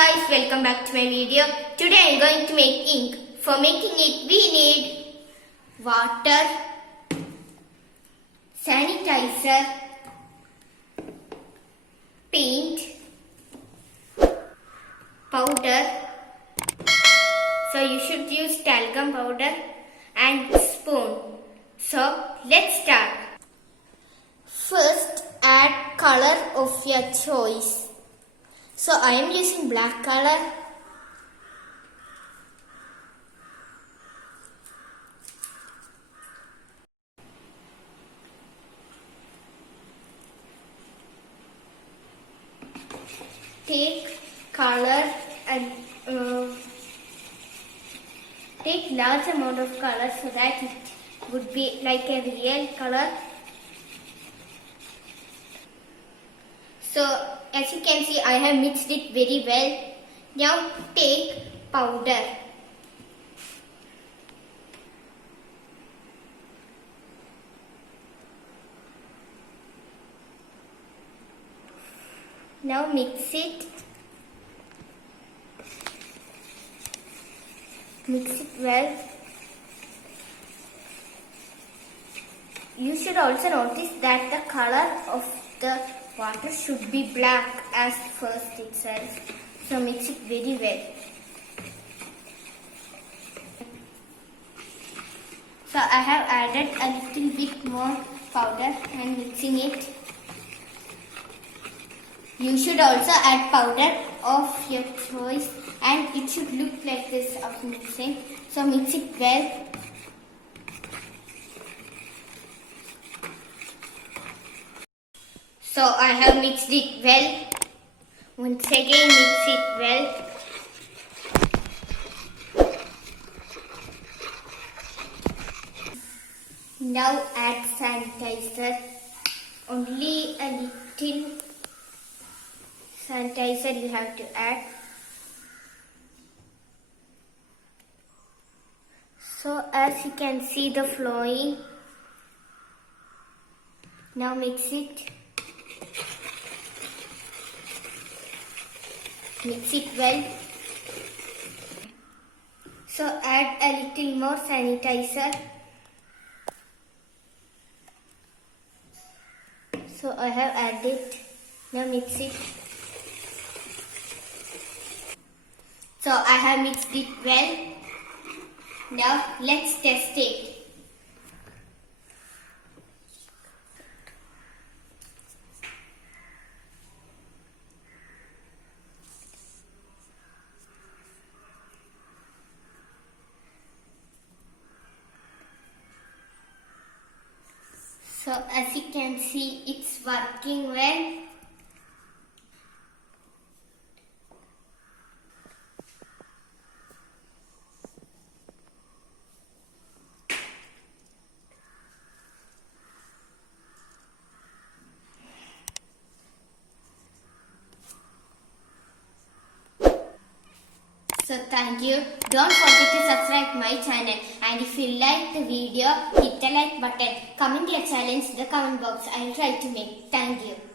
guys, welcome back to my video. Today I am going to make ink. For making it we need water, sanitizer, paint, powder. So you should use talcum powder and spoon. So let's start. First add color of your choice. So I am using black color. Take color and take large amount of color so that it would be like a real color. So as you can see, I have mixed it very well. Now take powder. Now mix it. Mix it well. You should also notice that the color of the water should be black as first itself. So mix it very well. So I have added a little bit more powder and mixing it. You should also add powder of your choice and it should look like this after mixing. So mix it well. So I have mixed it well. Once again mix it well. Now add sanitizer. Only a little sanitizer you have to add. So as you can see the flowing. Now mix it. Mix it well. So add a little more sanitizer. So I have added. Now mix it. So I have mixed it well. Now let's test it. So as you can see, it's working well. So thank you. Don't forget to subscribe my channel, and if you like the video, hit the like button. Comment your challenge in the comment box. I will try to make. Thank you.